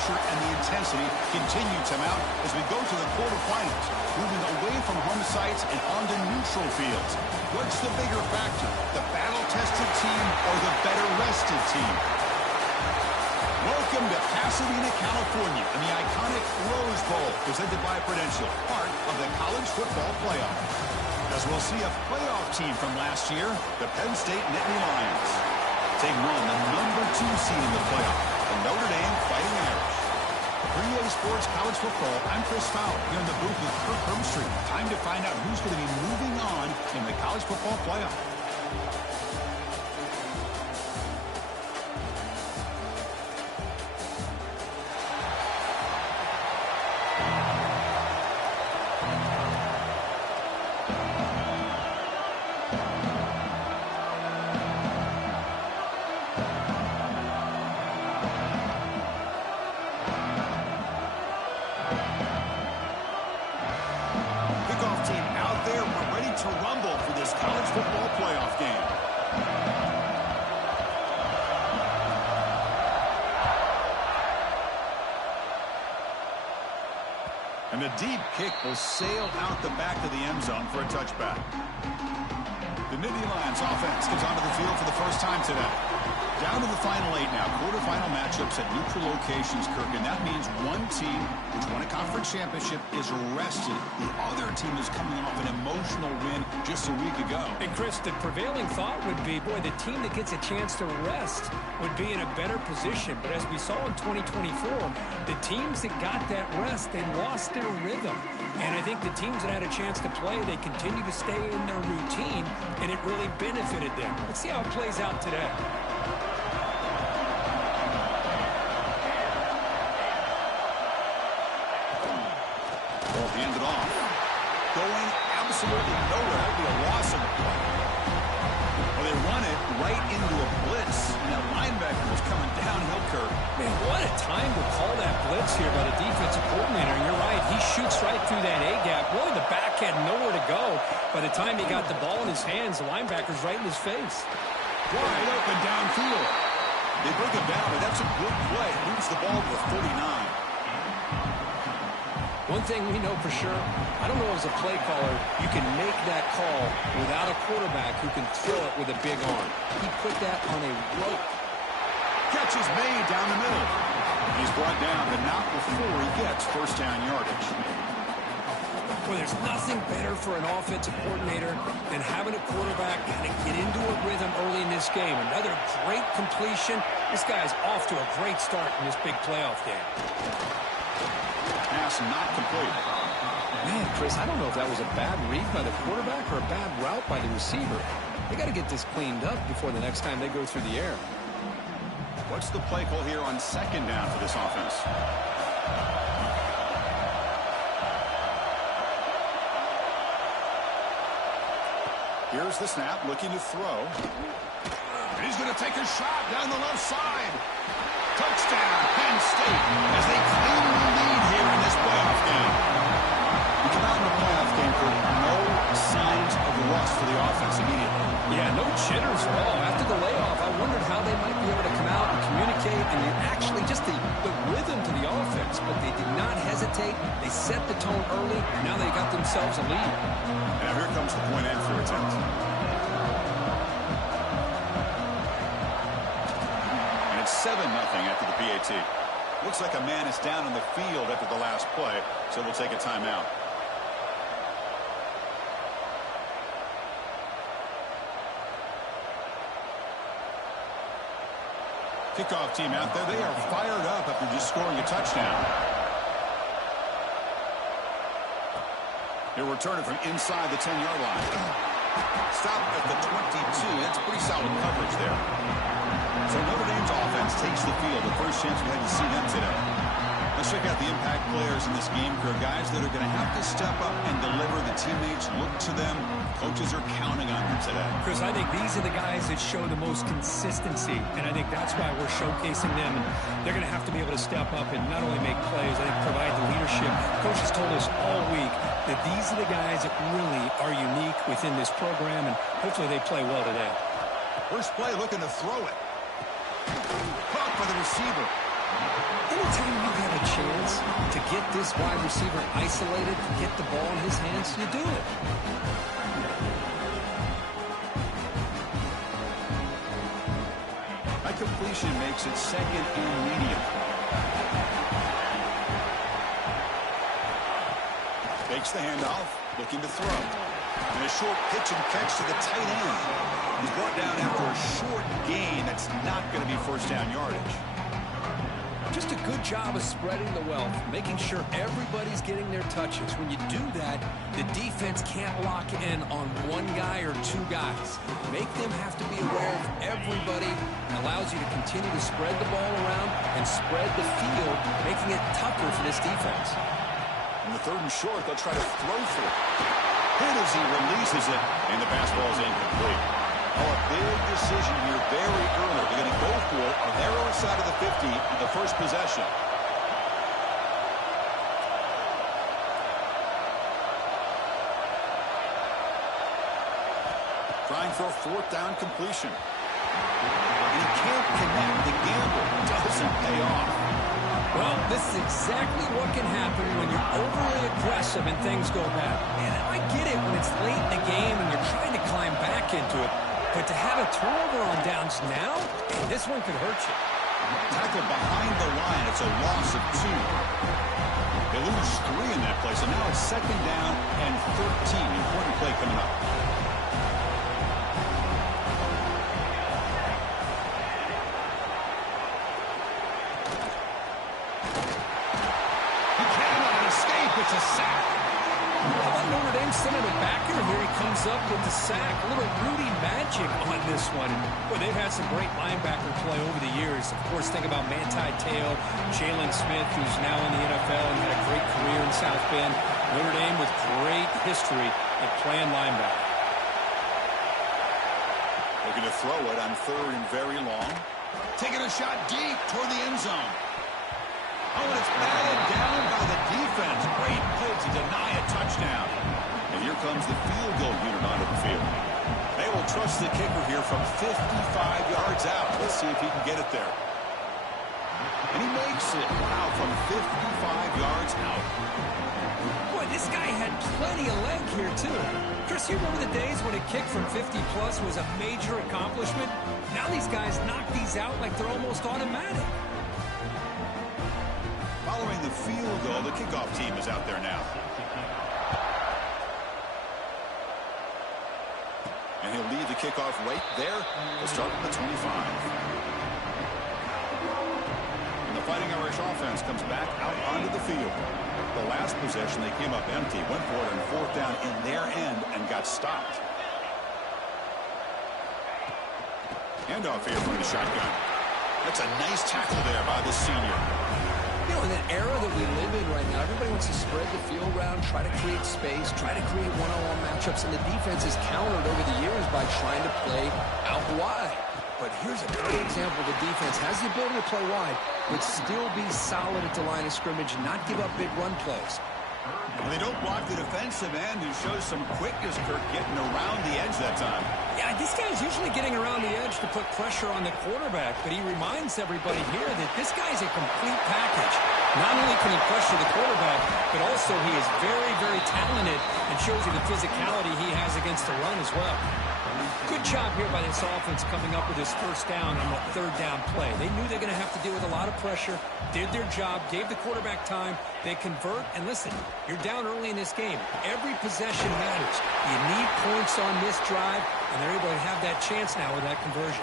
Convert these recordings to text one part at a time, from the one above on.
pressure and the intensity continue to mount as we go to the quarterfinals, moving away from home sites and onto neutral fields. What's the bigger factor, the battle-tested team or the better-rested team? Welcome to Pasadena, California, and the iconic Rose Bowl, presented by Prudential, part of the college football playoff. As we'll see a playoff team from last year, the Penn State Nittany Lions. Taking on the #2 seed in the playoff, the Notre Dame Fighting Irish. For EA Sports College Football, I'm Chris Fowler, here in the booth with Kirk Herbstreit. Time to find out who's going to be moving on in the college football playoff. To rumble for this college football playoff game. And the deep kick will sail out the back of the end zone for a touchback. The Nittany Lions offense comes onto the field for the first time today. Down to the final 8 now. Quarterfinal matchups at neutral locations, Kirk. And that means one team, which won a conference championship, is rested. The other team is coming off an emotional win just a week ago. And, Chris, the prevailing thought would be, boy, the team that gets a chance to rest would be in a better position. But as we saw in 2024, the teams that got that rest, they lost their rhythm. And I think the teams that had a chance to play, they continue to stay in their routine, and it really benefited them. Let's see how it plays out today. Hand it off. Going absolutely nowhere. That would be a loss of the play. Well, they run it right into a blitz. And that linebacker was coming downhill, Kirk. Man, what a time to call that blitz here by the defensive coordinator. And you're right, he shoots right through that A-gap. Really, the back had nowhere to go. By the time he got the ball in his hands, the linebacker's right in his face. Wide open downfield. They bring him down, but that's a good play. Moves the ball to the 49. One thing we know for sure, I don't know as a play caller, you can make that call without a quarterback who can throw it with a big arm. He put that on a rope. Catch is made down the middle. He's brought down, but not before he gets first down yardage. Well, there's nothing better for an offensive coordinator than having a quarterback kind of get into a rhythm early in this game. Another great completion. This guy's off to a great start in this big playoff game. Pass not complete. Man, Chris, I don't know if that was a bad read by the quarterback or a bad route by the receiver. They got to get this cleaned up before the next time they go through the air. What's the play call here on second down for this offense? Here's the snap, looking to throw. And he's going to take a shot down the left side. Touchdown, Penn State, as they claim the lead here in this playoff game. We come out in the playoff game for no signs of rust for the offense immediately. Yeah, no jitters at all. After the layoff, I wondered how they might be able to come out and communicate and actually just the rhythm to the offense. But they did not hesitate. They set the tone early, and now they got themselves a lead. Now here comes the point entry attempt. 7-0 after the PAT. Looks like a man is down on the field after the last play, so they'll take a timeout. Kickoff team out there. They are fired up after just scoring a touchdown. They're returning from inside the 10-yard line. Stop at the 22. That's pretty solid coverage there. So Notre Dame's offense takes the field. The first chance we had to see them today. Let's check out the impact players in this game, Kirk. Guys that are going to have to step up and deliver. The teammates look to them. Coaches are counting on them today. Chris, I think these are the guys that show the most consistency, and I think that's why we're showcasing them. And they're going to have to be able to step up and not only make plays, I think provide the leadership. Coach has told us all week that these are the guys that really are unique within this program, and hopefully they play well today. First play looking to throw it. Caught by the receiver. Anytime you have a chance to get this wide receiver isolated, to get the ball in his hands, you do it. That completion makes it 2nd and medium. Takes the handoff, looking to throw. And a short pitch and catch to the tight end. He's brought down after a short gain. That's not going to be first down yardage. Just a good job of spreading the wealth, making sure everybody's getting their touches. When you do that, the defense can't lock in on one guy or two guys. Make them have to be aware of everybody. It allows you to continue to spread the ball around and spread the field, making it tougher for this defense. In the 3rd and short, they'll try to throw for it. Hit as he releases it, and the pass ball is incomplete. Oh, a big decision here very early. They're going to go for it on their own side of the 50 on the first possession. Trying for a 4th down completion. And he can't connect. The gamble doesn't pay off. Well, this is exactly what can happen when you're overly aggressive and things go bad. And I get it when it's late in the game and you're trying to climb back into it. But to have a turnover on downs now, this one could hurt you. Tackle behind the line. It's a loss of 2. They lose 3 in that play, so now it's 2nd down and 13. Important play coming up. He cannot escape. It's a sack. How about Notre Dame sending it back here? Here he comes up with the sack. A little Rudy magic on this one. Boy, they've had some great linebacker play over the years. Of course, think about Manti Te'o, Jalen Smith, who's now in the NFL and had a great career in South Bend. Notre Dame with great history of playing linebacker. Looking to throw it on 3rd and very long. Taking a shot deep toward the end zone. Oh, and it's batted down by the defense. Great play to deny a touchdown. And here comes the field goal unit onto the field. They will trust the kicker here from 55 yards out. Let's see if he can get it there. And he makes it. Wow, from 55 yards out. Boy, this guy had plenty of leg here, too. Chris, you remember the days when a kick from 50-plus was a major accomplishment? Now these guys knock these out like they're almost automatic. Following the field goal, the kickoff team is out there now. And he'll lead the kickoff right there. We'll start from the 25. And the Fighting Irish offense comes back out onto the field. The last possession, they came up empty, went for it on 4th down in their end and got stopped. Handoff here from the shotgun. That's a nice tackle there by the senior. You know, in that era that we live in right now, everybody wants to spread the field around, try to create space, try to create one-on-one matchups, and the defense is countered over the years by trying to play out wide. But here's a great example. The defense has the ability to play wide, but still be solid at the line of scrimmage, not give up big run plays. Well, they don't block the defensive end, who shows some quickness, Kirk, getting around the edge that time. Yeah, this guy's usually getting around the edge to put pressure on the quarterback, but he reminds everybody here that this guy's a complete package. Not only can he pressure the quarterback, but also he is very, very talented and shows you the physicality he has against the run as well. Good job here by this offense coming up with his 1st down on that 3rd down play. They knew they're going to have to deal with a lot of pressure, did their job, gave the quarterback time, they convert, and listen, you're down early in this game. Every possession matters. You need points on this drive, and they're able to have that chance now with that conversion.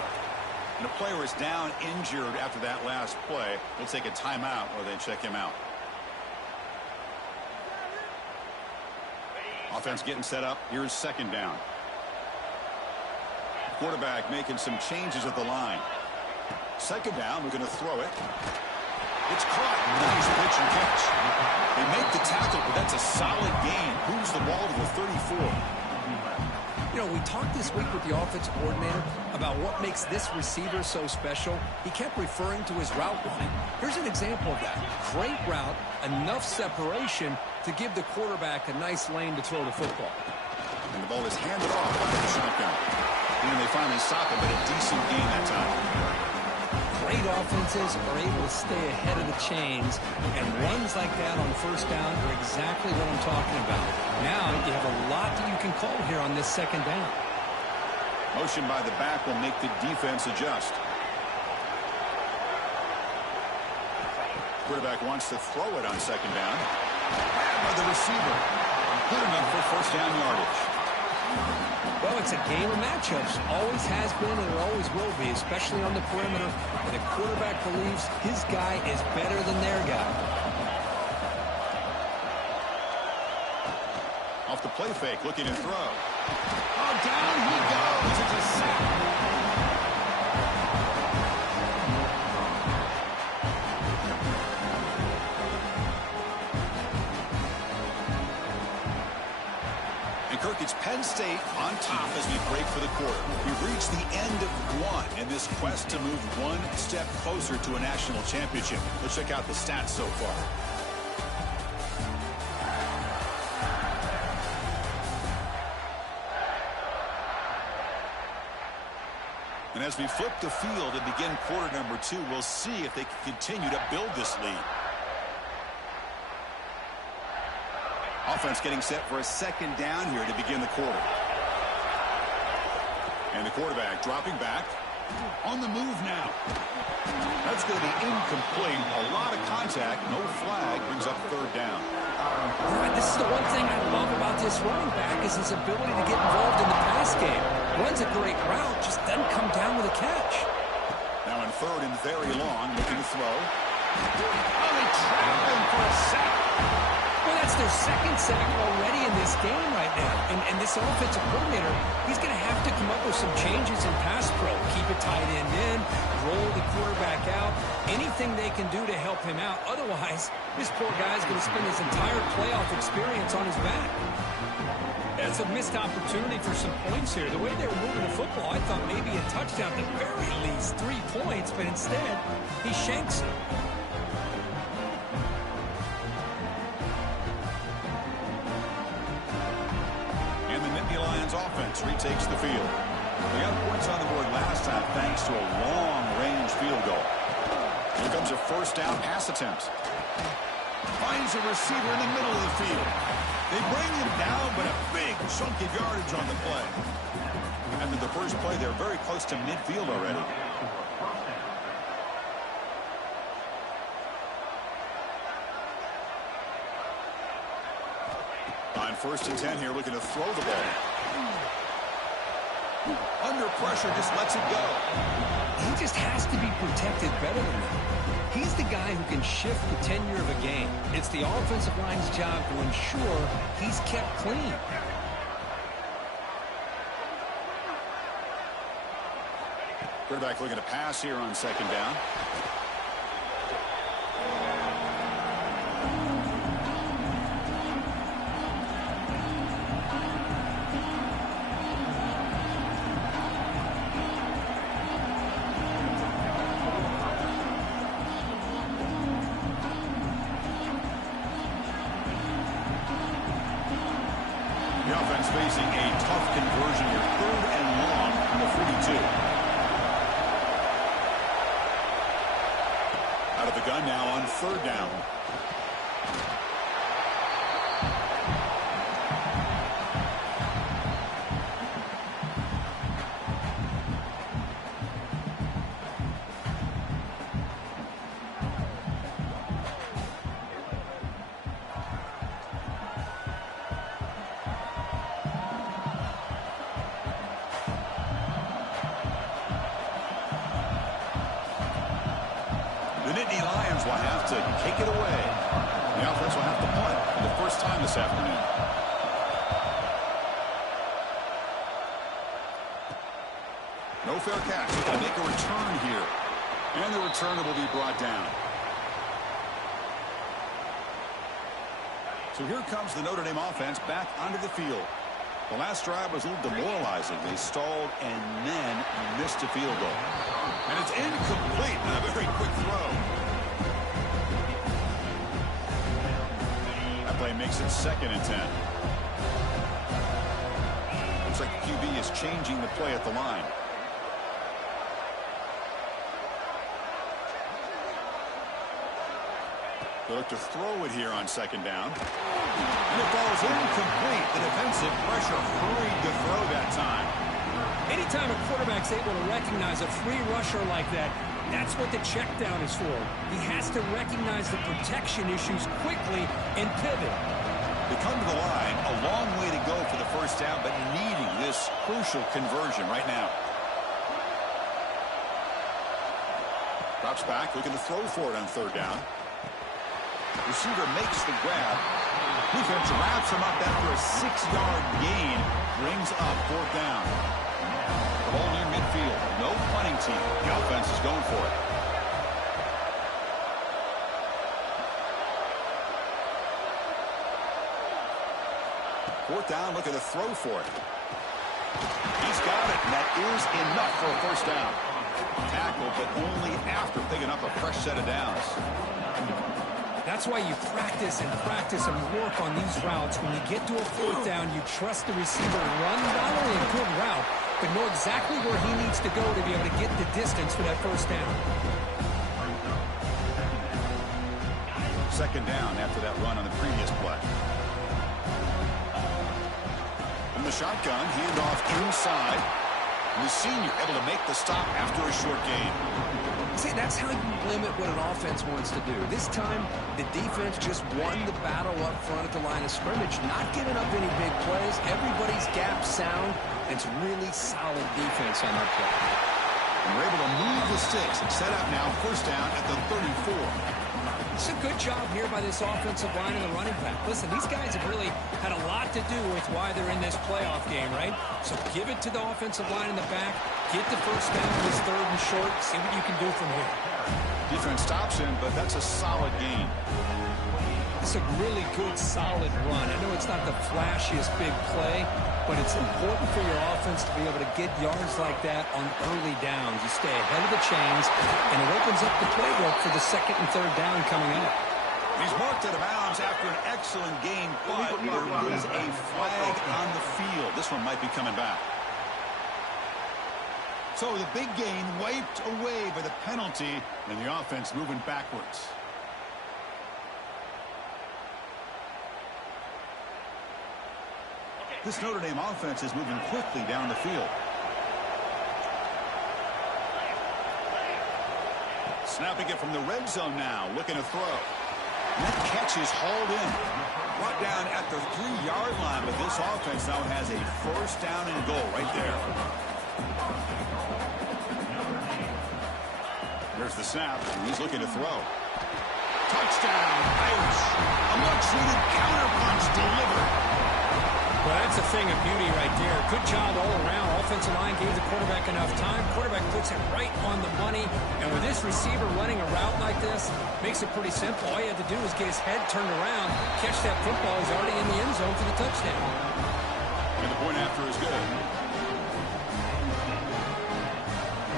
And the player is down injured after that last play. We'll take a timeout while they check him out. Offense getting set up. Here's 2nd down. Quarterback making some changes at the line. 2nd down, we're going to throw it. It's caught. Nice pitch and catch. They make the tackle, but that's a solid gain. Moves the ball to the 34. You know, we talked this week with the offensive coordinator about what makes this receiver so special. He kept referring to his route running. Here's an example of that. Great route, enough separation to give the quarterback a nice lane to throw the football. And the ball is handed off by the shotgun. And they finally stop him, but a decent gain that time. great offenses are able to stay ahead of the chains, and runs like that on first down are exactly what I'm talking about. Now you have a lot that you can call here on this second down. Motion by the back will make the defense adjust. Quarterback wants to throw it on second down. Grabbed by the receiver. Good enough for first down yardage. Well, it's a game of matchups. Always has been and it always will be, especially on the perimeter, where the quarterback believes his guy is better than their guy. Off the play fake, looking to throw. Oh, down he goes. It's a sack. It's Penn State on top as we break for the quarter. We've reached the end of one in this quest to move one step closer to a national championship. Let's check out the stats so far. And as we flip the field and begin quarter number 2, we'll see if they can continue to build this lead. Offense getting set for a second down here to begin the quarter. And the quarterback dropping back. On the move now. That's going to be incomplete. A lot of contact. No flag. Brings up third down. This is the one thing I love about this running back is his ability to get involved in the pass game. Runs a great route, just doesn't come down with a catch. Now in third and very long, looking to throw. Oh, they trap him for a sack. Well, that's their second sack already in this game right now. And this offensive coordinator, he's going to have to come up with some changes in pass pro. Keep a tight end in, roll the quarterback out, anything they can do to help him out. Otherwise, this poor guy's going to spend his entire playoff experience on his back. That's a missed opportunity for some points here. The way they were moving the football, I thought maybe a touchdown, at the very least 3 points, but instead, he shanks it. Offense retakes the field. They got points on the board last time thanks to a long-range field goal. Here comes a first down pass attempt. Finds a receiver in the middle of the field. They bring him down, but a big chunk of yardage on the play. After the first play, they're very close to midfield already. On 1st and 10 here, looking to throw the ball. Under pressure, just lets it go. He just has to be protected better than that. He's the guy who can shift the tenure of a game. It's the offensive line's job to ensure he's kept clean. Quarterback looking to pass here on second down. The offense facing a tough conversion here. 3rd and long on the 42. Out of the gun now on 3rd down. Will have to kick it away. The offense will have to punt for the first time this afternoon. No fair catch. They're going to make a return here. And the returner will be brought down. So here comes the Notre Dame offense back onto the field. The last drive was a little demoralizing. They stalled and then missed a field goal. And it's incomplete on a very quick throw. Play makes it 2nd and 10. Looks like the QB is changing the play at the line. They look to throw it here on second down. And it falls incomplete. The defensive pressure hurried to throw that time. Anytime a quarterback's able to recognize a free rusher like that, that's what the check down is for. He has to recognize the protection issues quickly and pivot. They come to the line, a long way to go for the first down, but needing this crucial conversion right now. Drops back, looking to throw for it on third down. Receiver makes the grab. Defense wraps him up after a 6-yard gain. Brings up fourth down. The ball near midfield. No punting team. The offense is going for it. Fourth down, looking to throw for it. He's got it, and that is enough for a first down. Tackle, but only after picking up a fresh set of downs. That's why you practice and work on these routes. When you get to a fourth down, you trust the receiver to run not only a good route, but know exactly where he needs to go to be able to get the distance for that first down. Second down after that run on the previous play. From the shotgun, handoff inside. And the senior able to make the stop after a short gain. See, that's how you limit what an offense wants to do. This time, the defense just won the battle up front at the line of scrimmage, not giving up any big plays. Everybody's gap sound. It's really solid defense on that play. And we're able to move the sticks and set up now first down at the 34. It's a good job here by this offensive line and the running back. Listen, these guys have really had a lot to do with why they're in this playoff game, right? So give it to the offensive line in the back. Get the first down on this third and short. See what you can do from here. Defense stops him, but that's a solid gain. It's a really good, solid run. I know it's not the flashiest big play, but it's important for your offense to be able to get yards like that on early downs. You stay ahead of the chains, and it opens up the playbook for the second and third down coming up. He's marked out of bounds after an excellent gain, but there is a flag on the field. This one might be coming back. So the big gain wiped away by the penalty, and the offense moving backwards. This Notre Dame offense is moving quickly down the field. Snapping it from the red zone now, looking to throw. And that catch is hauled in. Brought down at the 3-yard line, but this offense now has a first down and goal right there. There's the snap, and he's looking to throw. Touchdown, Irish. A much-needed counterpunch delivered. Well, that's a thing of beauty right there. Good job all around. Offensive line gave the quarterback enough time. Quarterback puts it right on the money. And with this receiver running a route like this, makes it pretty simple. All you have to do is get his head turned around, catch that football. He's already in the end zone for the touchdown. And the point after is good.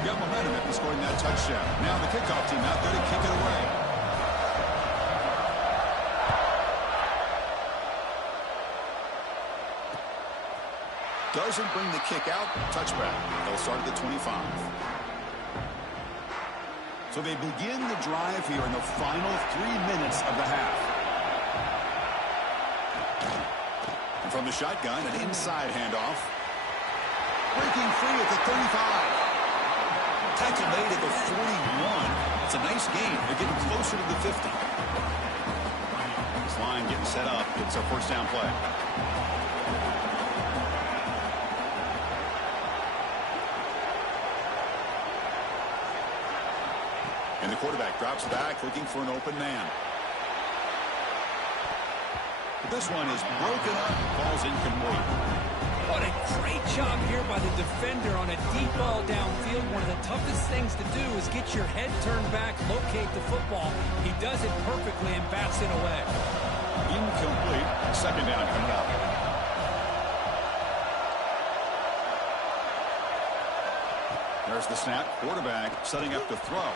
Got momentum after scoring that touchdown. Now the kickoff team out there to kick it away. Doesn't bring the kick out. Touchback. They'll start at the 25. So they begin the drive here in the final 3 minutes of the half. And from the shotgun, an inside handoff. Breaking free at the 35. Tackle made at the 41. It's a nice gain. They're getting closer to the 50. This line getting set up. It's a first down play. And the quarterback drops back, looking for an open man. But this one is broken up, falls incomplete. What a great job here by the defender on a deep ball downfield. One of the toughest things to do is get your head turned back, locate the football. He does it perfectly and bats it away. Incomplete. Second down coming up. There's the snap. Quarterback setting up to throw.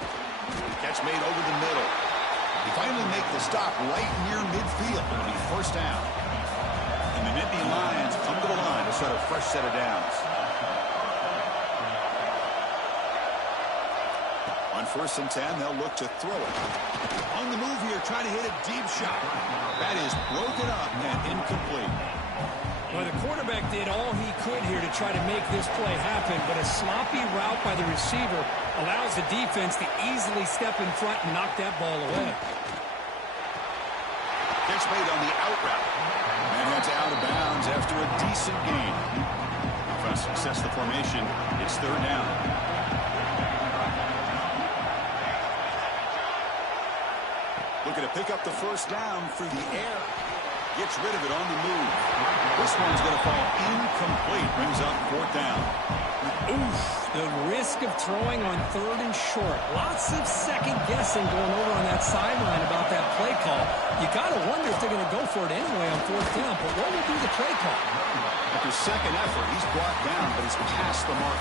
Catch made over the middle. He finally make the stop right near midfield. It'll be first down. And the Nittany Lions come to the line to set a fresh set of downs. On 1st and 10, they'll look to throw it. On the move here, trying to hit a deep shot. That is broken up and incomplete. Well, the quarterback did all he could here to try to make this play happen, but a sloppy route by the receiver allows the defense to easily step in front and knock that ball away. Catch made on the out route. And heads out of bounds after a decent gain. Offense success the formation. It's third down. Looking to pick up the first down through the air. Gets rid of it on the move. This one's going to fall incomplete. Brings up fourth down. Oof, the risk of throwing on third and short. Lots of second guessing going over on that sideline about that play call. You got to wonder if they're going to go for it anyway on fourth down, but what will be the play call? After second effort, he's brought down, but he's past the mark.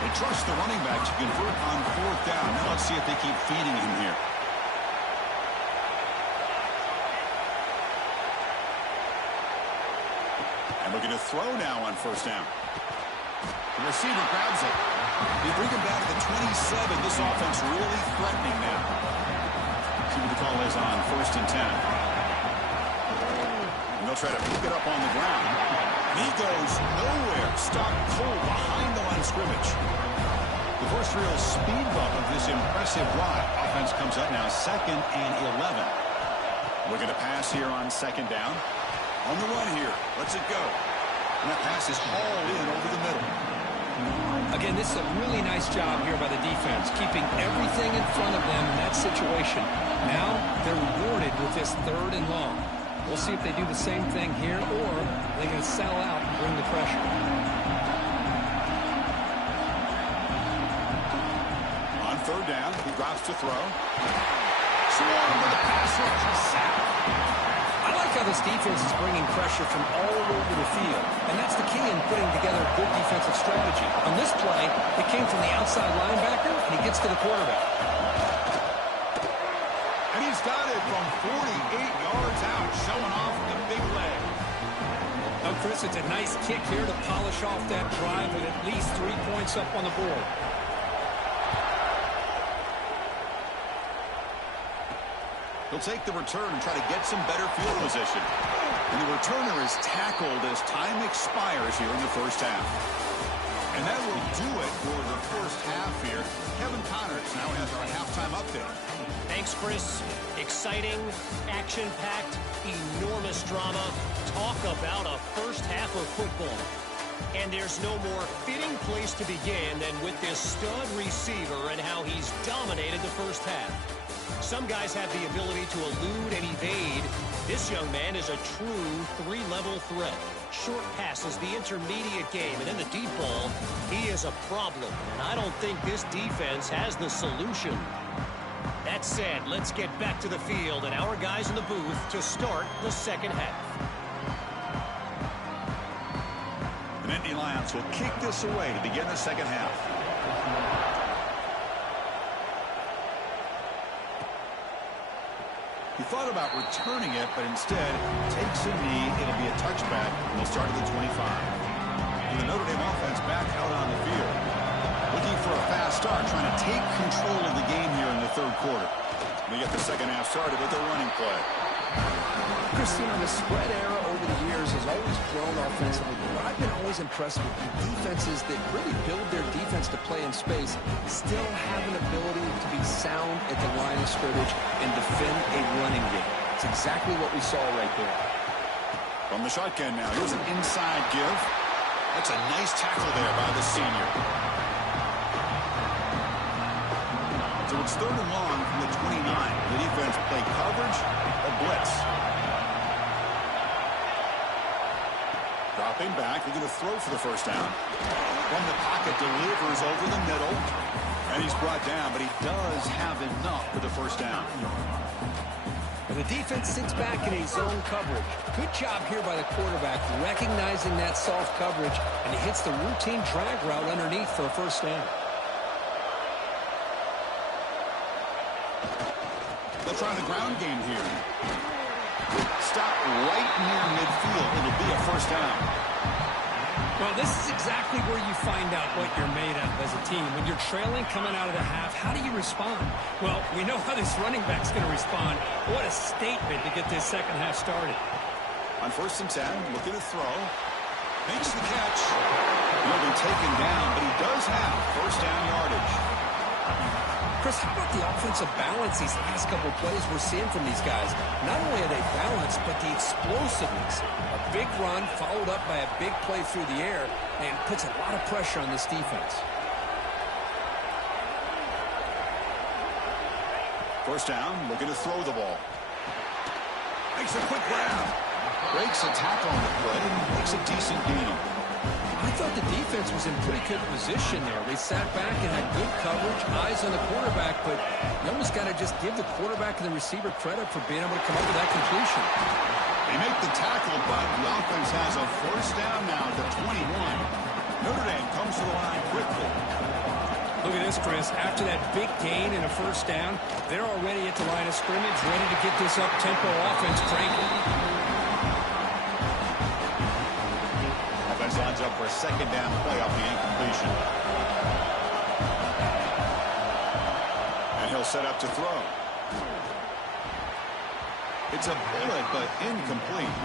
They trust the running back to convert on fourth down. Now let's see if they keep feeding him here. And looking to throw now on first down. The receiver grabs it. They bring him back to the 27. This offense really threatening now. See what the call is on first and 10. And they'll try to pick it up on the ground. And he goes nowhere. Stopped cold behind the line of scrimmage. The first real speed bump of this impressive drive. Offense comes up now second and 11. Looking to pass here on second down. On the run here. Lets it go. And that pass is hauled in over the middle. Again, this is a really nice job here by the defense, keeping everything in front of them in that situation. Now they're rewarded with this third and long. We'll see if they do the same thing here, or they're going to sell out and bring the pressure. On third down, he drops to throw. Swarm with a pass rush. Sack. I like how this defense is bringing pressure from all over the field, and that's the key in putting together a good defensive strategy. On this play, it came from the outside linebacker, and he gets to the quarterback. And he's got it from 48 yards out, showing off the big leg. Now, Chris, it's a nice kick here to polish off that drive with at least 3 points up on the board. He'll take the return and try to get some better field position. And the returner is tackled as time expires here in the first half. And that will do it for the first half here. Kevin Connors now has our halftime update. Thanks, Chris. Exciting, action-packed, enormous drama. Talk about a first half of football. And there's no more fitting place to begin than with this stud receiver and how he's dominated the first half. Some guys have the ability to elude and evade. This young man is a true three-level threat. Short passes, the intermediate game, and then the deep ball. He is a problem, and I don't think this defense has the solution. That said, let's get back to the field and our guys in the booth to start the second half. The Nittany Lions will kick this away to begin the second half. He thought about returning it, but instead takes a knee. It'll be a touchback, and they'll start at the 25. And the Notre Dame offense back out on the field. Looking for a fast start, trying to take control of the game here in the third quarter. We get the second half started with a running play. Christina, the spread era over the years has always grown offensively, but I've been always impressed with the defenses that really build their defense to play in space, still have an ability to be sound at the line of scrimmage and defend a running game. It's exactly what we saw right there. From the shotgun now, here's an inside give. That's a nice tackle there by the senior. So it's third and long from the 29. The defense play coverage or blitz. Dropping back, they're going to throw for the first down. From the pocket, delivers over the middle. And he's brought down, but he does have enough for the first down. And the defense sits back in a zone coverage. Good job here by the quarterback, recognizing that soft coverage, and he hits the routine drag route underneath for a first down. They'll try the ground game here. Stop right near midfield. It'll be a first down. Well, this is exactly where you find out what you're made of as a team. When you're trailing coming out of the half, how do you respond? Well, we know how this running back's going to respond. What a statement to get this second half started. On 1st and 10, looking to throw. Makes the catch. He'll be taken down, but he does have first down yardage. Chris, how about the offensive balance these last couple of plays we're seeing from these guys? Not only are they balanced, but the explosiveness. A big run followed up by a big play through the air and puts a lot of pressure on this defense. First down, looking to throw the ball. Makes a quick grab. Breaks a tackle on the play and makes a decent gain. I thought the defense was in pretty good position there. They sat back and had good coverage, eyes on the quarterback, but you almost got to just give the quarterback and the receiver credit for being able to come up with that completion. They make the tackle, but the offense has a first down now at the 21. Notre Dame comes to the line quickly. Look at this, Chris. After that big gain and a first down, they're already at the line of scrimmage, ready to get this up-tempo offense cranking. Lines up for a second down play off the incompletion. And he'll set up to throw. It's a bullet, but incomplete.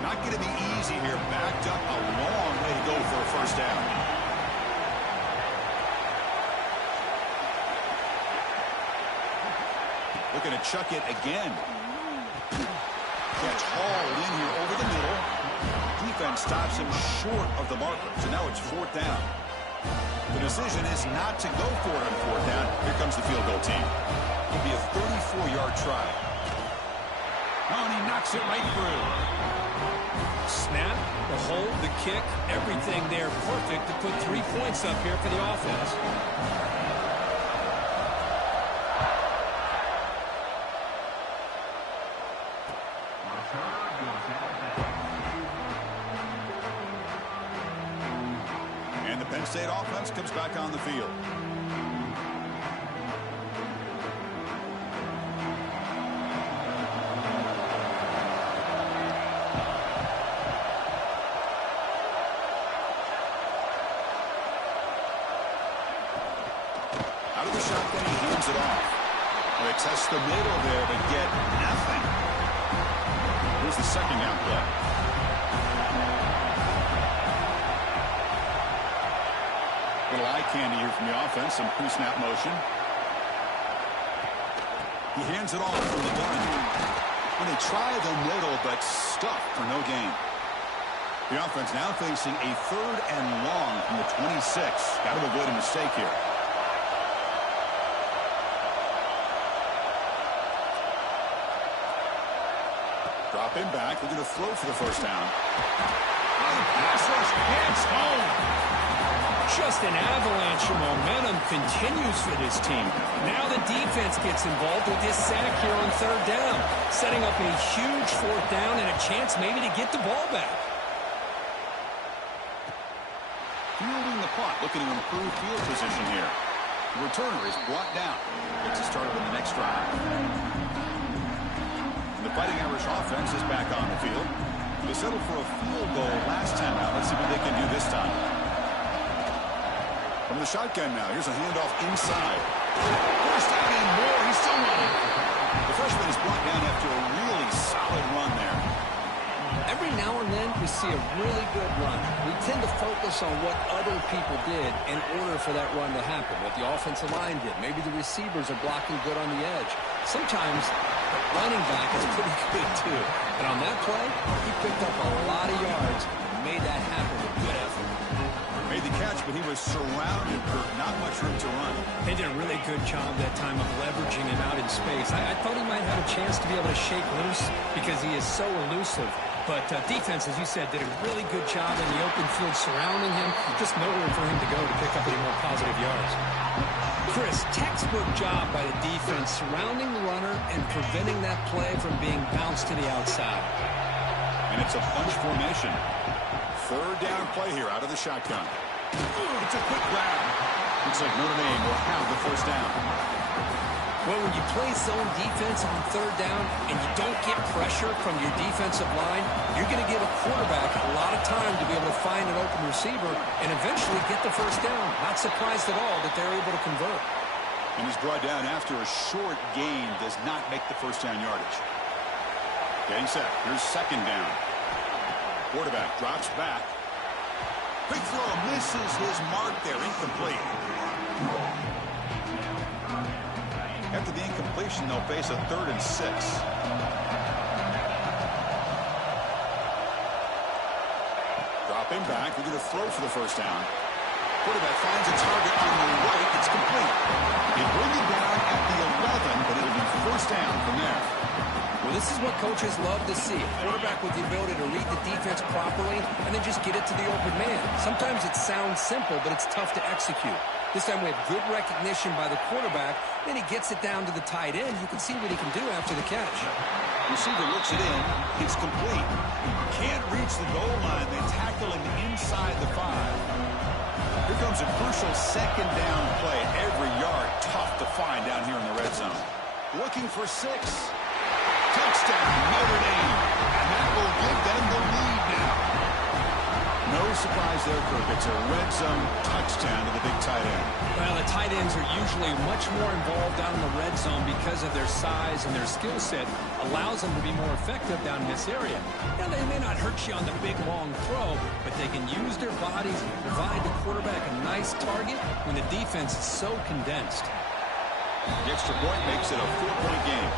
Not going to be easy here. Backed up a long way to go for a first down. Looking to chuck it again. Catch hauled in here over the middle. Defense stops him short of the marker. So now it's 4th down. The decision is not to go for it on 4th down. Here comes the field goal team. It'll be a 34-yard try. Oh, and he knocks it right through. Snap, the hold, the kick, everything there perfect to put 3 points up here for the offense. State offense comes back on the field. Out of the shotgun, he hands it off. Well, they test the middle there, but get nothing. Here's the second down play. Little eye candy here from the offense, some pre-snap motion. He hands it off from the gun. When they try the middle, but stuck for no gain. The offense now facing a 3rd and long from the 26. Got to avoid a mistake here. Dropping back, looking to throw for the first down. Oh, the pass rush hits home. Just an avalanche of momentum continues for this team. Now the defense gets involved with this sack here on 3rd down, setting up a huge 4th down and a chance maybe to get the ball back. Fielding the punt, looking to improve field position here. The returner is brought down. Gets it started with the next drive. And the Fighting Irish offense is back on the field. They settled for a field goal last time out. Let's see what they can do this time. From the shotgun now, here's a handoff inside. First down and more, he's still running. The freshman is brought down after a really solid run there. Every now and then we see a really good run. We tend to focus on what other people did in order for that run to happen. What the offensive line did. Maybe the receivers are blocking good on the edge. Sometimes the running back is pretty good too. And on that play, he picked up a lot of yards and made that happen with good effort. Made the catch, but he was surrounded for not much room to run. They did a really good job that time of leveraging him out in space. I thought he might have a chance to be able to shake loose because he is so elusive. But defense, as you said, did a really good job in the open field surrounding him. Just nowhere for him to go to pick up any more positive yards. Chris, textbook job by the defense surrounding the runner and preventing that play from being bounced to the outside. And it's a bunch formation. 3rd down play here out of the shotgun. It's a quick grab. Looks like Notre Dame will have the first down. Well, when you play zone defense on third down and you don't get pressure from your defensive line, you're going to give a quarterback a lot of time to be able to find an open receiver and eventually get the first down. Not surprised at all that they're able to convert. And he's brought down after a short gain, does not make the first down yardage. Getting set. Here's second down. Quarterback drops back. Quick throw misses his mark there. Incomplete. After the incompletion, they'll face a 3rd and 6. Dropping back. We're going to throw for the first down. Quarterback finds a target on the right. It's complete. They bring it down at the 11, but it'll be first down from there. Well, this is what coaches love to see. A quarterback with the ability to read the defense properly and then just get it to the open man. Sometimes it sounds simple, but it's tough to execute. This time we have good recognition by the quarterback. Then he gets it down to the tight end. You can see what he can do after the catch. Receiver looks it in. It's complete. Can't reach the goal line. They tackle him inside the 5. Here comes a crucial second down play. Every yard tough to find down here in the red zone. Looking for 6. Touchdown, Notre Dame. And that will give them the lead now. No surprise there, Kirk. It's a red zone touchdown to the big tight end. Well, the tight ends are usually much more involved down in the red zone because of their size and their skill set allows them to be more effective down in this area. Now, they may not hurt you on the big, long throw, but they can use their bodies and provide the quarterback a nice target when the defense is so condensed. The extra point makes it a 4-point game.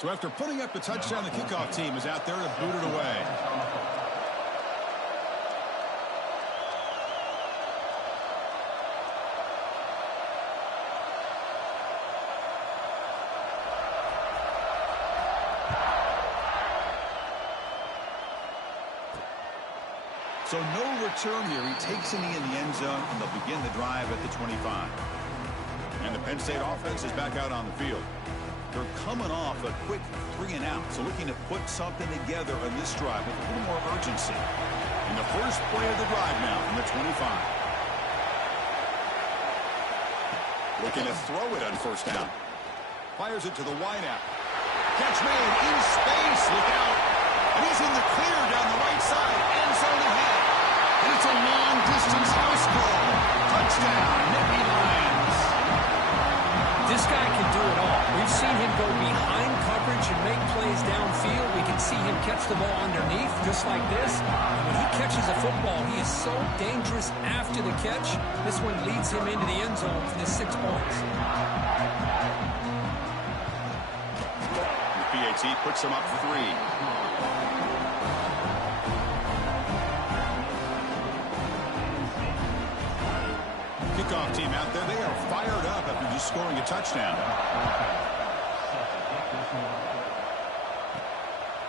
So after putting up the touchdown, the kickoff team is out there to boot it away. So no return here. He takes in the end zone, and they'll begin the drive at the 25. And the Penn State offense is back out on the field. They're coming off a quick 3-and-out, so looking to put something together on this drive with a little more urgency. And the first play of the drive now from the 25. Looking to throw it on first down. Fires it to the wideout. Catch made in space. Look out. And he's in the clear down the right side. End zone ahead. And it's a long-distance house call. Touchdown, Nittany Lions. This guy can do it all. We've seen him go behind coverage and make plays downfield. We can see him catch the ball underneath just like this. And when he catches a football, he is so dangerous after the catch. This one leads him into the end zone for the 6 points. The PAT puts him up 3. Kickoff team out there, they are fired up after just scoring a touchdown.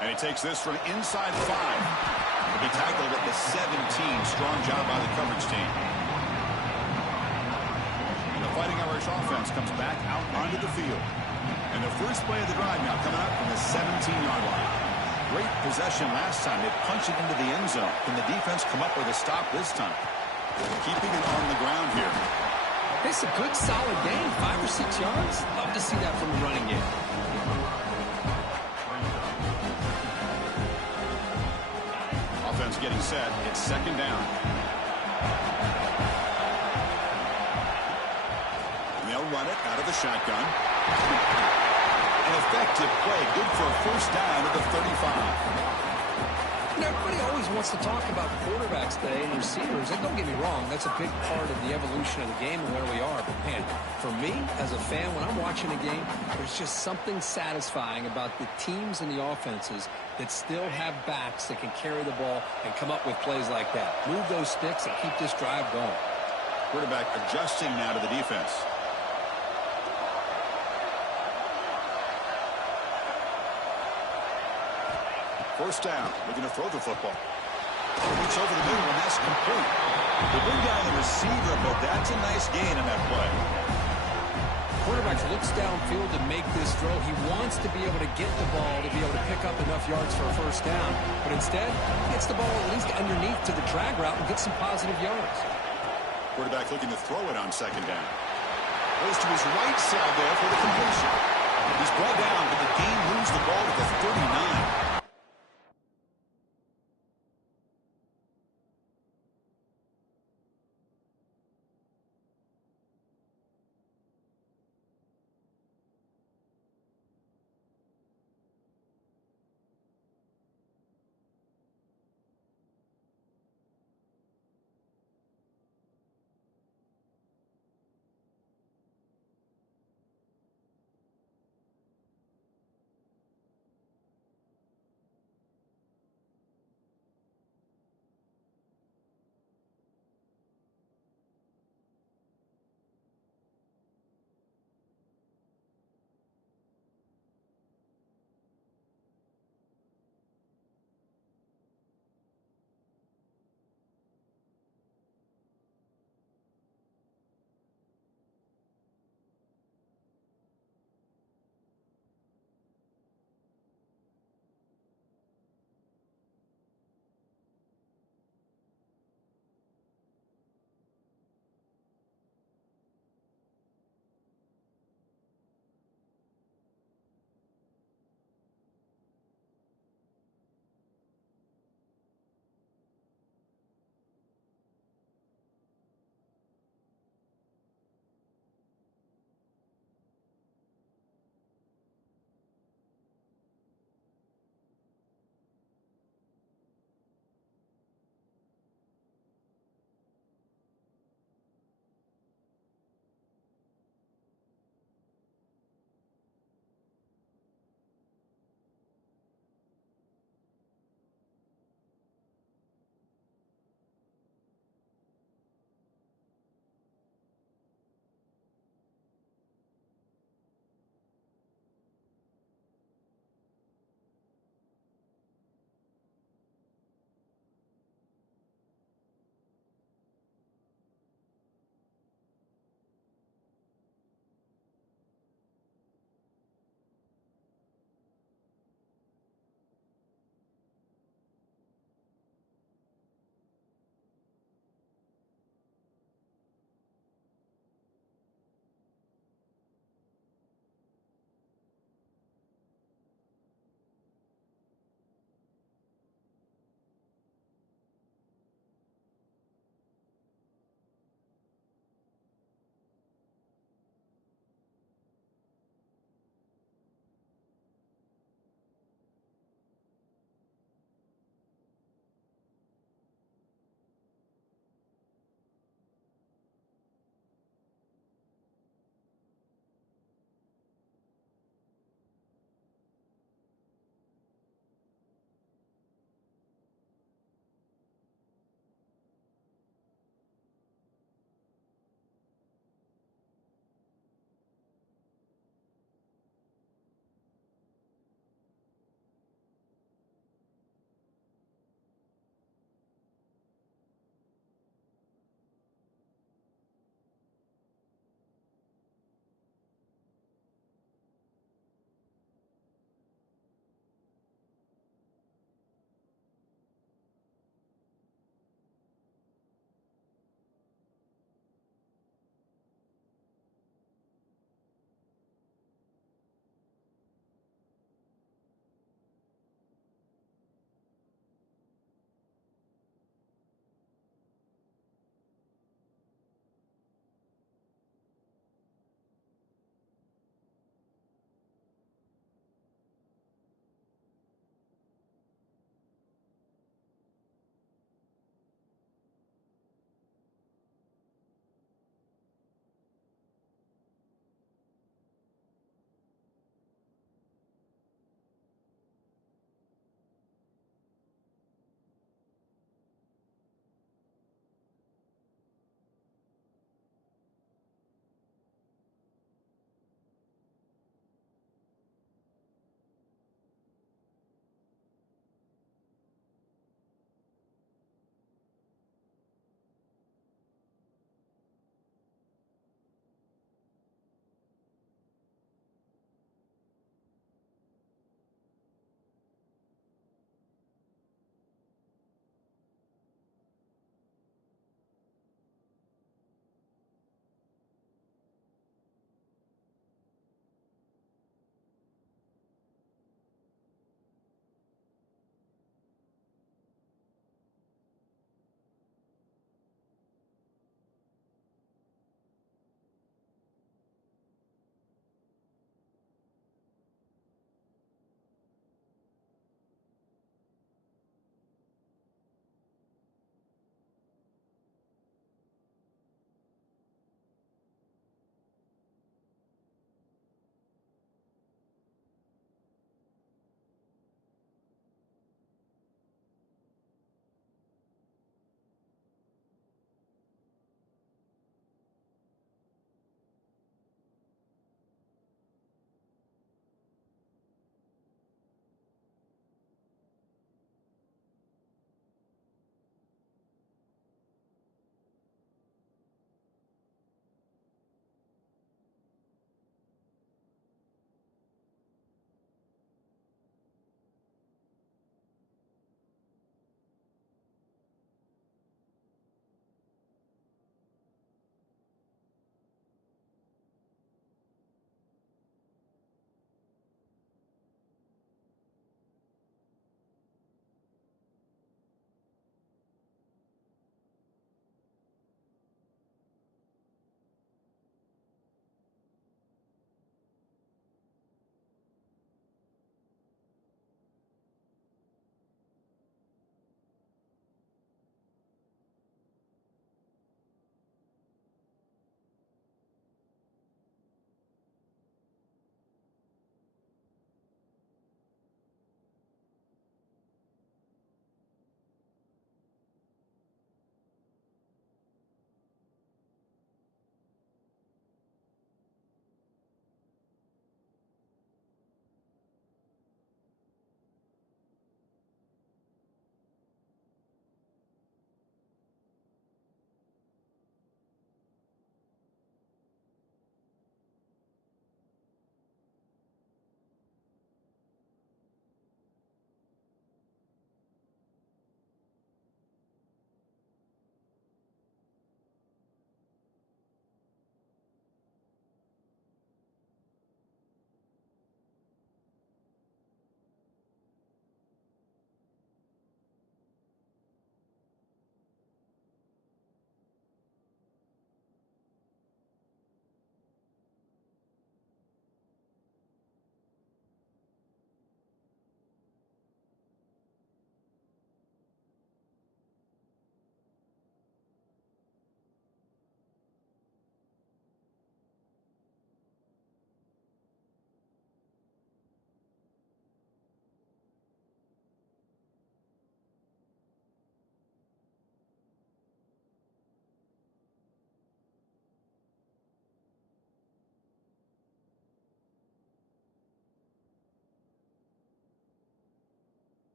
And he takes this from inside 5. He'll be tackled at the 17. Strong job by the coverage team. And the Fighting Irish offense comes back out onto the field. And the first play of the drive now coming up from the 17-yard line. Great possession last time. They punch it into the end zone. Can the defense come up with a stop this time? Keeping it on the ground here. It's a good, solid game. 5 or 6 yards. Love to see that from the running game. Offense getting set. It's second down. And they'll run it out of the shotgun. An effective play. Good for a first down at the 35. Everybody always wants to talk about quarterbacks today and receivers, and don't get me wrong, that's a big part of the evolution of the game and where we are. But, man, for me, as a fan, when I'm watching a game, there's just something satisfying about the teams and the offenses that still have backs that can carry the ball and come up with plays like that. Move those sticks and keep this drive going. Quarterback adjusting now to the defense. First down, looking to throw the football. It's over the middle, and that's complete. They bring down the receiver, but that's a nice gain in that play. Quarterback looks downfield to make this throw. He wants to be able to get the ball to be able to pick up enough yards for a first down, but instead, he gets the ball at least underneath to the drag route and gets some positive yards. Quarterback looking to throw it on second down. Goes to his right side there for the completion. He's brought down, but the game moves the ball to the 39.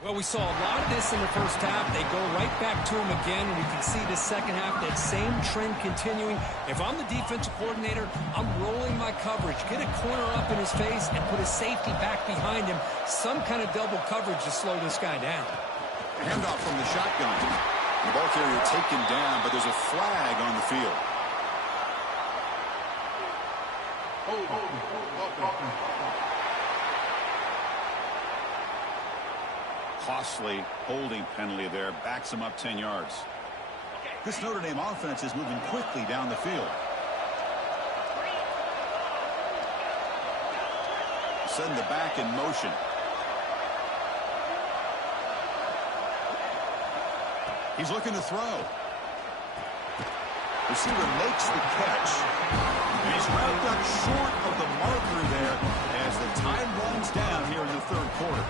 Well, we saw a lot of this in the first half. They go right back to him again. We can see the second half, that same trend continuing. If I'm the defensive coordinator, I'm rolling my coverage. Get a corner up in his face and put a safety back behind him. Some kind of double coverage to slow this guy down. Handoff from the shotgun. The ball carrier taken down, but there's a flag on the field. Costly holding penalty there. Backs him up 10 yards. This Notre Dame offense is moving quickly down the field. Send the back in motion. He's looking to throw. Receiver makes the catch. And he's wrapped up short of the marker there as the time runs down here in the third quarter.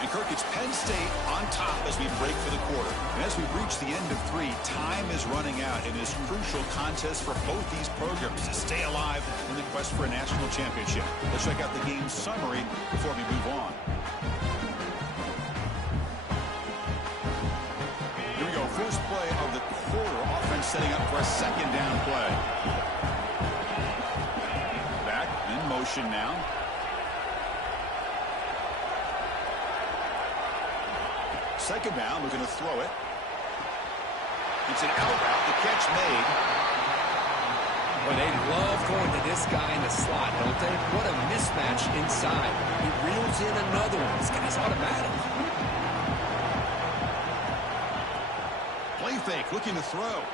And Kirk, it's Penn State on top as we break for the quarter. And as we reach the end of 3, time is running out in this crucial contest for both these programs to stay alive in the quest for a national championship. Let's check out the game summary before we move on. Here we go. First play of the quarter. Offense setting up for a second down play. Back in motion now. Second down, looking to throw it. It's an out route. The catch made. But they love going to this guy in the slot, don't they? What a mismatch inside. He reels in another one. This guy's automatic. Play fake, looking to throw.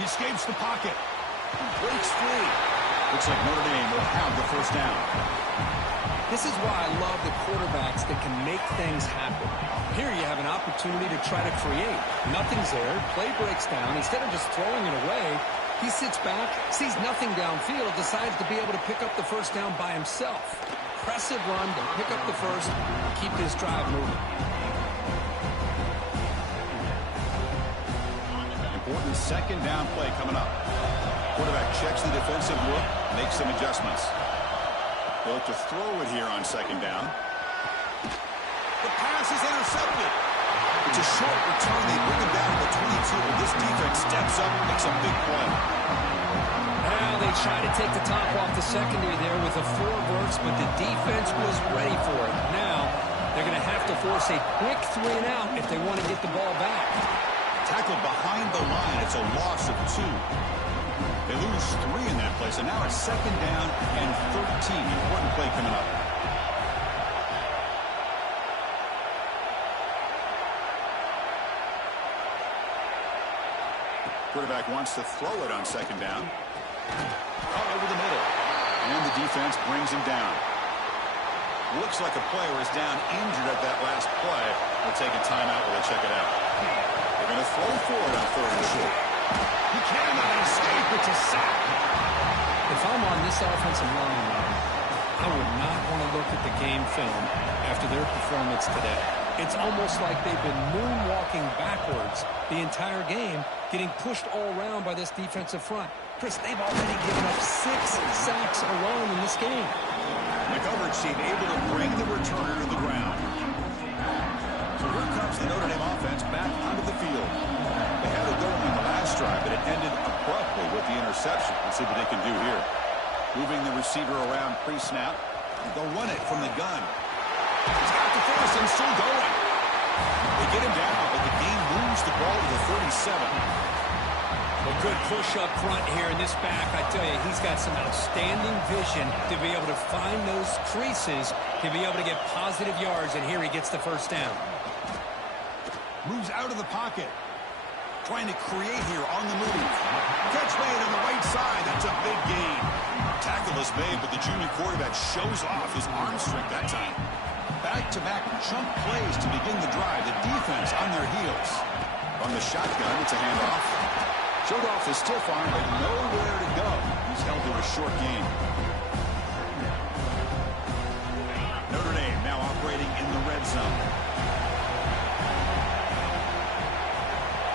He escapes the pocket. He breaks free. Looks like Notre Dame will have the first down. This is why I love the quarterbacks that can make things happen. Here you have an opportunity to try to create. Nothing's there. Play breaks down. Instead of just throwing it away, he sits back, sees nothing downfield, decides to be able to pick up the first down by himself. Impressive run to pick up the first, keep this drive moving. Important second down play coming up. Quarterback checks the defensive look, makes some adjustments. They'll look to throw it here on second down. The pass is intercepted. It's a short return. They bring him down to the 22, but this defense steps up and makes a big play. Now they try to take the top off the secondary there with a 4 verse, but the defense was ready for it. Now they're going to have to force a quick 3 and out if they want to get the ball back. Tackled behind the line. It's a loss of 2. They lose 3 in that play, so now it's second down and 13. Important play coming up. Quarterback wants to throw it on second down. Out over the middle. And the defense brings him down. Looks like a player is down injured at that last play. We'll take a timeout while they check it out. They're going to throw for it on 3rd and short. He cannot escape. It's a sack. If I'm on this offensive line, I would not want to look at the game film after their performance today. It's almost like they've been moonwalking backwards the entire game, getting pushed all around by this defensive front. Chris, they've already given up 6 sacks alone in this game. The coverage team able to bring the returner to the ground. So here comes the Notre Dame offense back onto the field. They had it going on the last drive, but it ended abruptly with the interception. Let's see what they can do here. Moving the receiver around pre-snap. They'll run it from the gun. He's got the first and still going. They get him down, but the game moves the ball to the 37. Well, good push up front here in this back. I tell you, he's got some outstanding vision to be able to find those creases, to be able to get positive yards, and here he gets the first down. Moves out of the pocket. Trying to create here on the move. Catch made on the right side. That's a big gain. Tackle is made, but the junior quarterback shows off his arm strength that time. Back-to-back chunk plays to begin the drive. The defense on their heels. On the shotgun, it's a handoff. Showed off his stiff arm, but nowhere to go. He's held to a short gain. Notre Dame now operating in the red zone.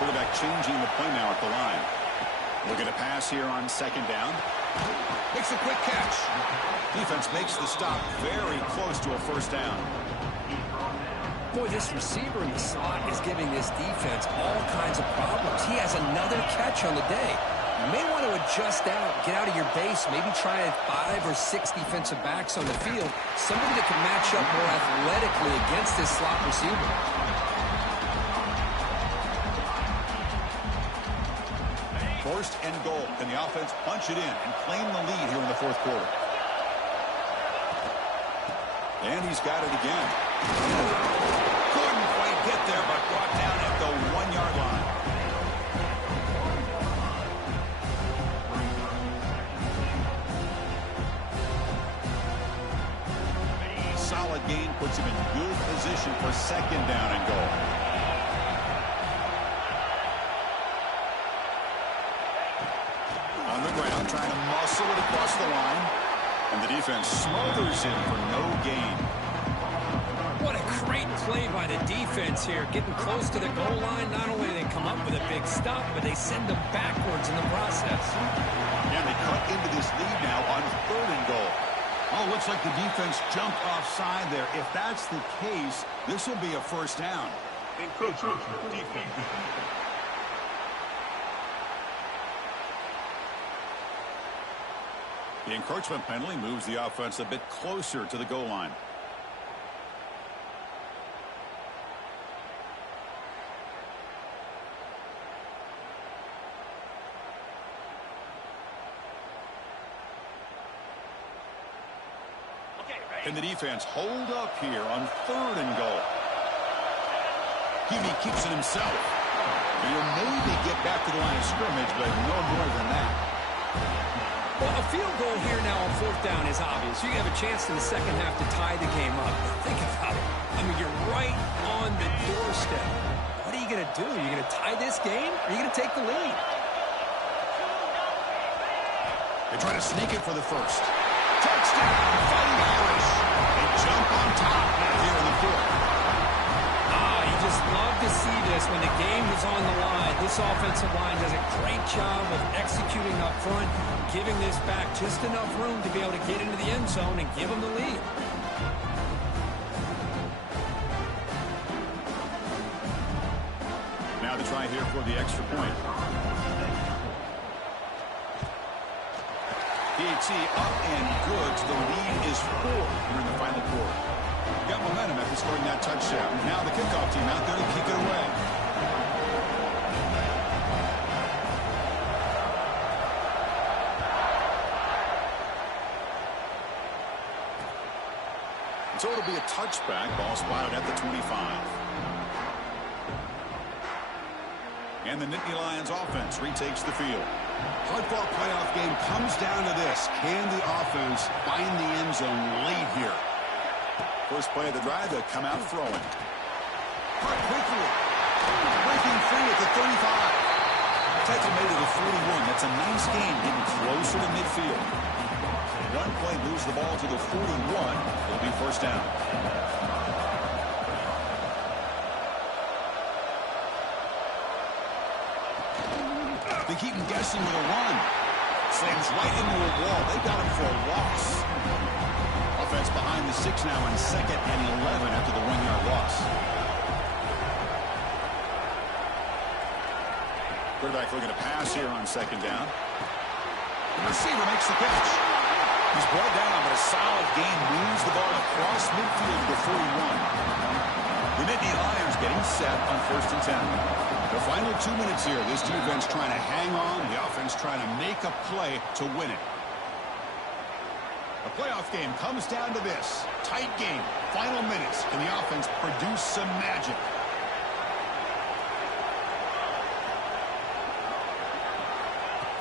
Quarterback changing the play now at the line. Looking to pass here on second down. Makes a quick catch. Defense makes the stop very close to a first down. Boy, this receiver in the slot is giving this defense all kinds of problems. He has another catch on the day. You may want to adjust out, get out of your base, maybe try 5 or 6 defensive backs on the field, somebody that can match up more athletically against this slot receiver. First and goal. Can the offense punch it in and claim the lead here in the fourth quarter? And he's got it again. Couldn't quite get there, but brought down at the 1-yard line. Solid gain puts him in good position for second down and goal. On the ground, trying to muscle it across the line. And the defense smothers him for no gain. What a great play by the defense here. Getting close to the goal line, not only do they come up with a big stop, but they send them backwards in the process. And they cut into this lead now on third and goal. Oh, looks like the defense jumped offside there. If that's the case, this will be a first down. Encroachment defense. The encroachment penalty moves the offense a bit closer to the goal line. And the defense hold up here on third and goal. Hubie keeps it himself. He'll maybe get back to the line of scrimmage, but no more than that. Well, a field goal here now on fourth down is obvious. You have a chance in the second half to tie the game up. Think about it. I mean, you're right on the doorstep. What are you going to do? Are you going to tie this game? Or are you going to take the lead? They try to sneak it for the first. Touchdown, Fighting Irish. They jump on top here in the fourth. You just love to see this when the game is on the line. This offensive line does a great job of executing up front, giving this back just enough room to be able to get into the end zone and give them the lead. Now to try here for the extra point. PAT up and good. The lead is 4 here in the final quarter. Got momentum after scoring that touchdown. Now the kickoff team out there to kick it away. So it'll be a touchback. Ball spotted at the 25. And the Nittany Lions offense retakes the field. Hard-fought playoff game comes down to this. Can the offense find the end zone late here? First play of the drive, they'll come out throwing. Hart quickly. Breaking free at the 35. Tackle made to the 41. That's a nice gain, getting closer to midfield. One play, lose the ball to the 41. It'll be first down. They keep him guessing with a run. Slams right into a wall. They got him for a loss. Offense behind the 6 now on 2nd and 11 after the 1-yard loss. Quarterback looking to pass here on 2nd down. The receiver makes the catch. He's brought down, but a solid gain moves the ball across midfield to 41. The Nittany Lions getting set on 1st and 10. The final 2 minutes here. This defense trying to hang on. The offense trying to make a play to win it. The playoff game comes down to this. Tight game. Final minutes. Can the offense produce some magic?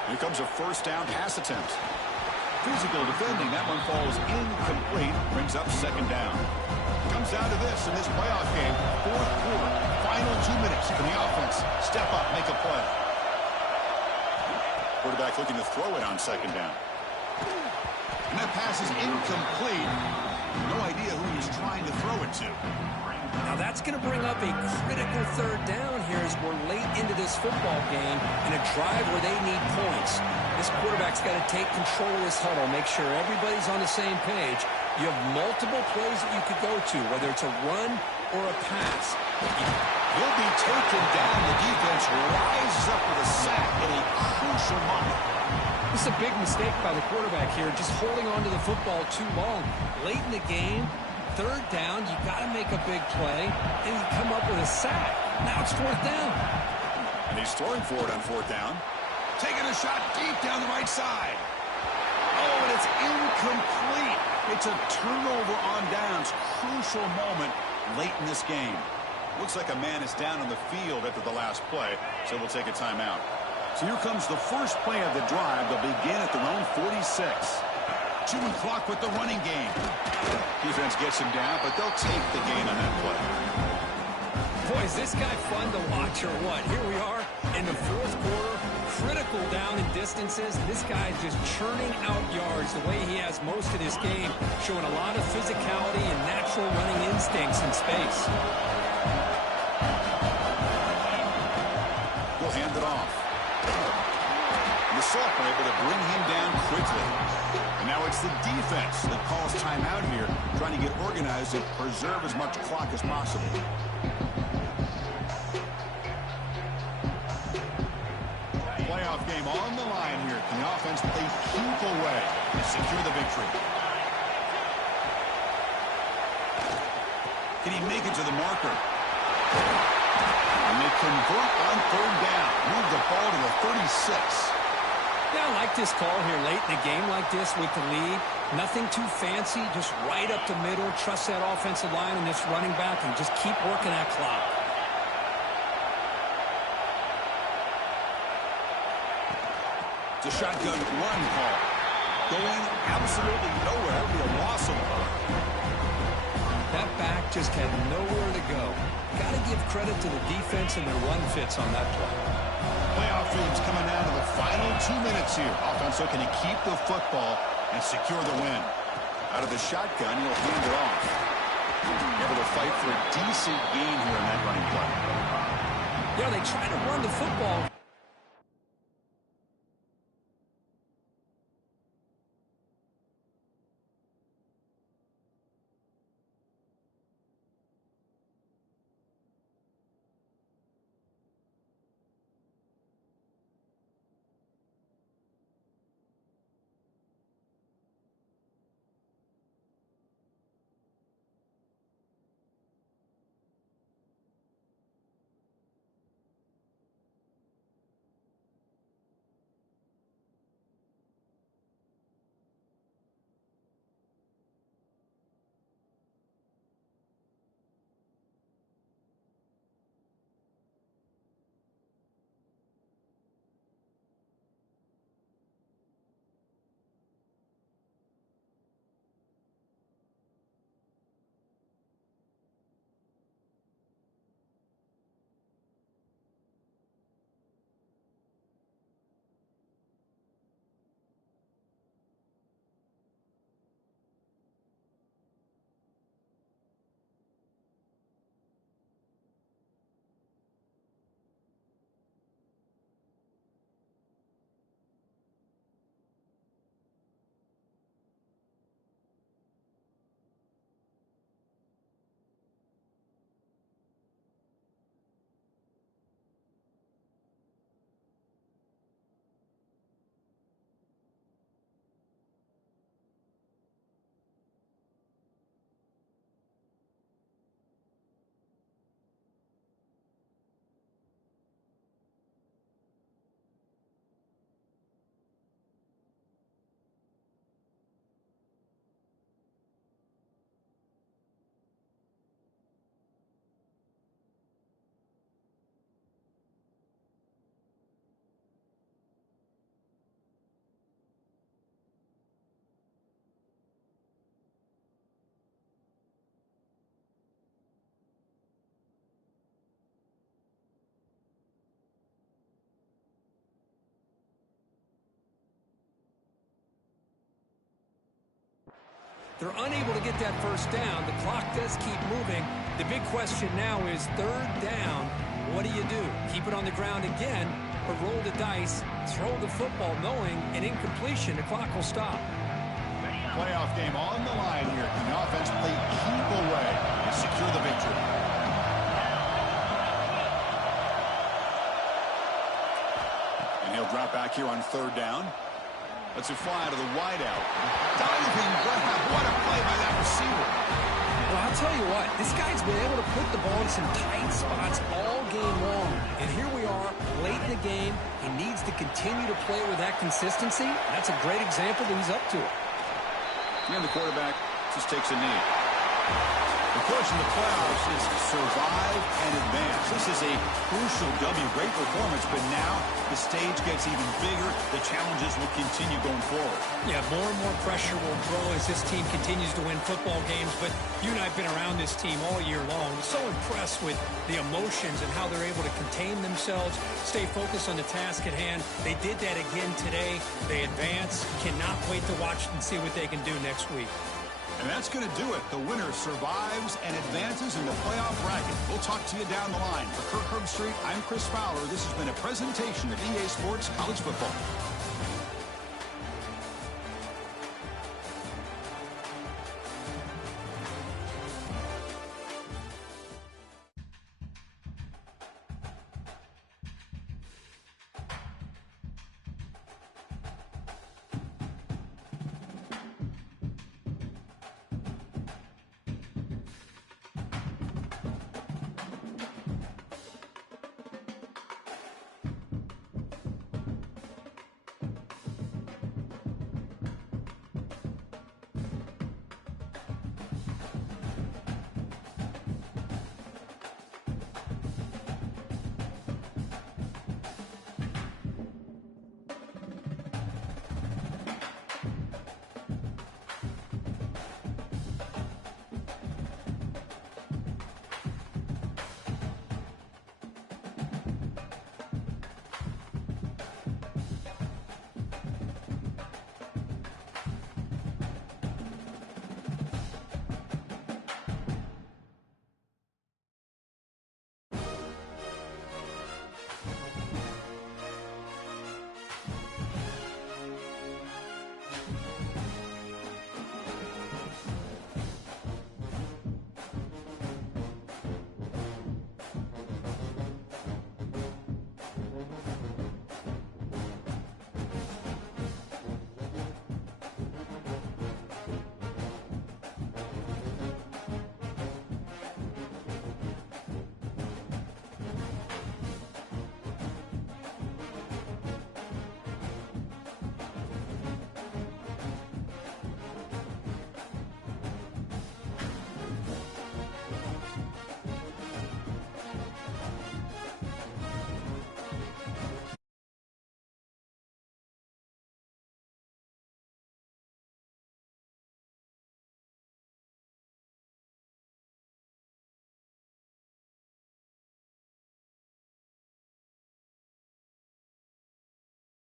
Here comes a first down pass attempt. Physical defending. That one falls incomplete. Brings up 2nd down. Comes down to this in this playoff game. 4th quarter. Final 2 minutes. Can the offense step up, make a play? Quarterback looking to throw it on 2nd down. And that pass is incomplete. No idea who he's trying to throw it to. Now that's going to bring up a critical 3rd down here as we're late into this football game in a drive where they need points. This quarterback's got to take control of this huddle, make sure everybody's on the same page, You have multiple plays that you could go to, whether it's a run or a pass. He'll be taken down. The defense rises up with a sack in a crucial moment. This is a big mistake by the quarterback here, just holding on to the football too long. Late in the game, third down, you got to make a big play, and you come up with a sack. Now it's fourth down. And he's throwing for it on fourth down. Taking a shot deep down the right side. Oh, and it's incomplete. It's a turnover on downs. Crucial moment late in this game. Looks like a man is down on the field after the last play, so we'll take a timeout. So here comes the first play of the drive. They'll begin at their own 46. Chewing clock with the running game. Defense gets him down, but they'll take the gain on that play. Boy, is this guy fun to watch or what? Here we are in the fourth quarter. Critical down in distances. This guy is just churning out yards the way he has most of this game, showing a lot of physicality and natural running instincts in space. He'll hand it off. And the Sophomore able to bring him down quickly. And now it's the defense that calls timeout here, trying to get organized and preserve as much clock as possible. Playoff game on the line here. Can the offense play keep away and secure the victory? Can he make it to the marker? And they convert on third down. Move the ball to the 36. Yeah, I like this call here late in a game like this with the lead. Nothing too fancy, just right up the middle. Trust that offensive line and this running back and just keep working that clock. It's a shotgun run call. Going absolutely nowhere. It'll be a loss of the ball. That back just had nowhere to go. Got to give credit to the defense and their run fits on that play. Playoff games coming down to the final 2 minutes here. Offense looking to keep the football and secure the win. Out of the shotgun, he'll hand it off. Able to fight for a decent gain here in that running play. Yeah, they try to run the football. They're unable to get that first down. The clock does keep moving. The big question now is third down. What do you do? Keep it on the ground again, or roll the dice, throw the football knowing an incompletion, the clock will stop. Ready up. playoff game on the line here. Can the offense play keep away and secure the victory? And he'll drop back here on 3rd down. Let's it fly to the wideout. Diving grab. What a play by that receiver. Well, I'll tell you what, this guy's been able to put the ball in some tight spots all game long. And here we are, late in the game. He needs to continue to play with that consistency. That's a great example that he's up to it. And the quarterback just takes a knee. The course in the playoffs is survive and advance. This is a crucial W. Great performance, but now the stage gets even bigger. The challenges will continue going forward. Yeah, more and more pressure will grow as this team continues to win football games. But you and I have been around this team all year long. So impressed with the emotions and how they're able to contain themselves, stay focused on the task at hand. They did that again today. They advance. Cannot wait to watch and see what they can do next week. And that's going to do it. The winner survives and advances in the playoff bracket. We'll talk to you down the line. For Kirk Herbstreit, I'm Chris Fowler. This has been a presentation of EA Sports College Football.